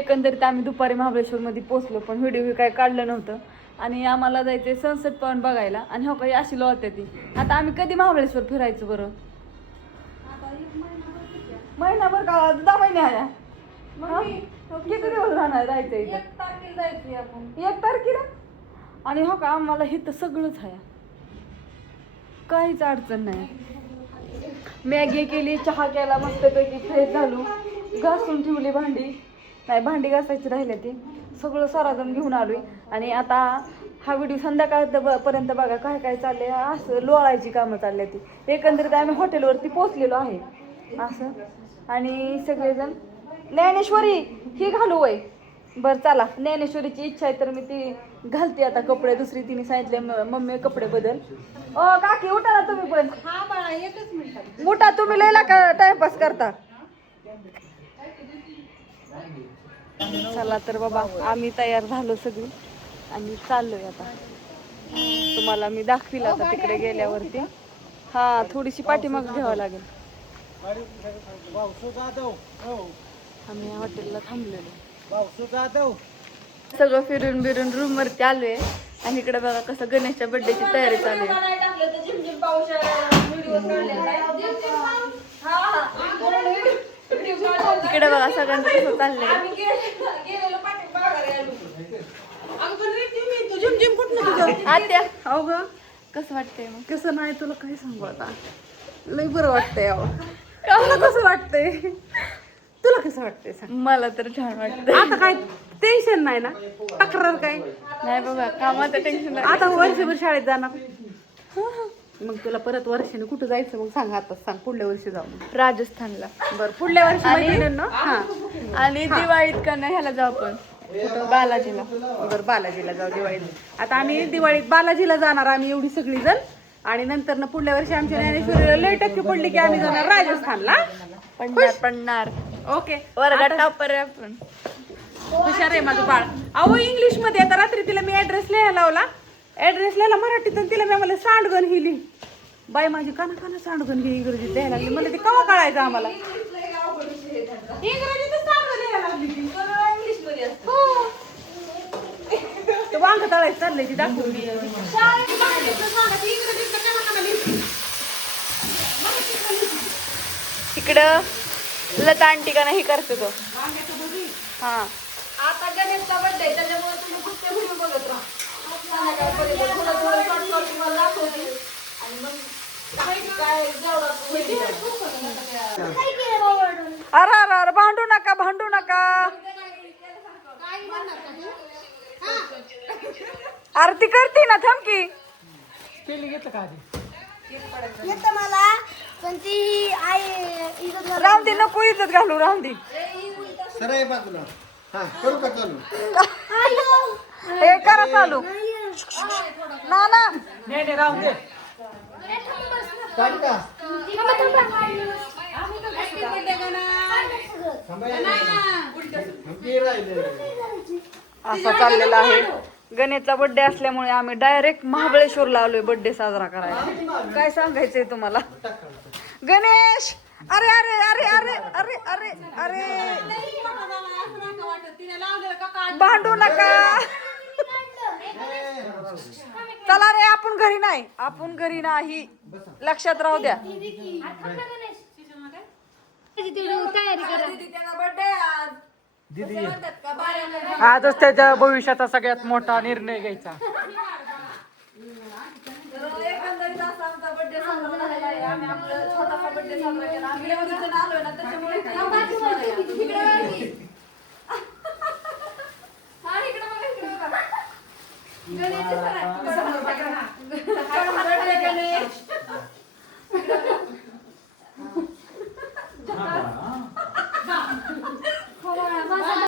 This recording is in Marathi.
एकंदरीत आम्ही दुपारी महाबळेश्वरमध्ये पोहोचलो, पण व्हिडिओ काय काढलं नव्हतं. आणि आम्हाला जायचं सनसेट पॉईंट बघायला. आणि हो काही अशी लोळते ती. आता आम्ही कधी महाबळेश्वर फिरायचं बरं? महिनाभर का 10 महिने आहे. किती दिवस राहणार जायचं? 1 तारखेला जायचं आपण. 1 तारखेला? आणि हो का आम्हाला हे तर सगळंच आहे, काहीच अडचण नाही. मॅगी केली, चहा केला, मस्तपैकी फ्रेश झालो, घासून ठेवली भांडी. नाही, भांडी घासायची राहिले ती, सगळं साराजण घेऊन आलोय. आणि आता हा व्हिडिओ संध्याकाळपर्यंत बघा काय काय चाललंय. असं लोळायची कामं चालली ती. एकंदरीत आम्ही हॉटेलवरती पोचलेलो आहे असं. आणि सगळेजण ज्ञानेश्वरी ही घालू वय. बरं चला, ज्ञानेश्वरीची इच्छा आहे तर मी ती घालते आता कपडे. दुसरी तिने सांगितले मम्मी कपडे बदल. काकी उठा ना तुम्ही पण. हा बाळा, एकच मिनिट. उठा, तुम्ही लयला का टाइमपास करता. चला तर बाबा, आम्ही तयार झालो सगळी आणि चाललोय आता. तुम्हाला मी दाखवील आता तिकडे गेल्यावरती. हा, थोडीशी पाठीमाग घ्यावं लागेल. आम्ही हॉटेलला थांबलेलो. सगळं फिरून बिरून रूम वरती आलोय. आणि इकडे बघा कसं गणेशच्या बर्थडेची तयारी चालू आहे. इकडे बघा सगळ्यांचं कसं चाललंय. आत्या हो ग, कसं वाटतंय मग? कसं नाही तुला काय सांगू आता, लय बरं वाटतंय. तुला कसं वाटतंय? तुला कसं वाटतंय सांग? मला तर छान वाटतं. आता काय टेन्शन नाही ना, तक्रार काय नाही बाबा, कामाचं टेन्शन नाही. आता वर्षभर शाळेत जाणार, मग तुला परत वर्षाने कुठं जायचं मग सांग. आता सांग, पुढल्या वर्षी जाऊ. राजस्थानला. बरं, पुढल्या वर्षी मैत्रिणींना. आणि दिवाळीत का नाही ह्याला जाऊ आपण, बालाजीला. बरं, बालाजीला जाऊ दिवाळीत. आता आम्ही दिवाळीत बालाजीला जाणार, आम्ही एवढी सगळी जण. आणि नंतर ना पुढल्या वर्षी आमच्या ज्ञानेश्वरीला लय टक्के पडली की आम्ही जाणार राजस्थानला. पडणार. ओके, वर्गात टॉपर आहे आपण. हुशार आहे माझं बाळ. अहो इंग्लिश मध्ये आता रात्री तिला मी ऍड्रेस लिहायला लावला. ऍड्रेस लिहायला मराठीतून तिला मी मला सांडगण हिली. बाई माझी काना सांडगण ही इंग्रजीत द्यायला लागली. मला ते केव्हा कळायचं आम्हाला? इंग्रजीतच सांडगण लिहायला लागली ती. हो, तर वांग तळायचं चाललंय ती दाखवून. तिकडं लता आंटी का नाही करते तो. हा, आता गणेशचा बर्थडे त्याच्यामुळे तुम्ही फक्त व्हिडिओ बघत राहा. थोडं दाखवते आणि मग काय अरे अरे अरे, भांडू नका भांडू नका. आरती करते ना, थांबकी. येतं मला, पण ती आई इज्जत राहून दे, नको इज्जत घालू, राहून दे. सरळ बाजूला. हा, करू का चालू? हे करा चालू. ना ना, नाही राहून दे. काढ का? असा चाललेला आहे. गणेशचा बर्थडे असल्यामुळे आम्ही डायरेक्ट महाबळेश्वरला आलोय बर्थडे साजरा करायला. काय सांगायचंय तुम्हाला? गणेश, अरे अरे अरे अरे अरे अरे अरे, भांडू नका. चला रे, आपण घरी नाही, आपण घरी नाही, लक्षात राहू द्या. आजच त्याच्या भविष्याचा सगळ्यात मोठा निर्णय घ्यायचा. एकंदरीत असा आमचा बर्थडे साजरा झालेला आहे. आम्ही आपला छोटासा बर्थडे साजरा केला. आम्ही एवढी जण आलोय ना, त्याच्यामुळे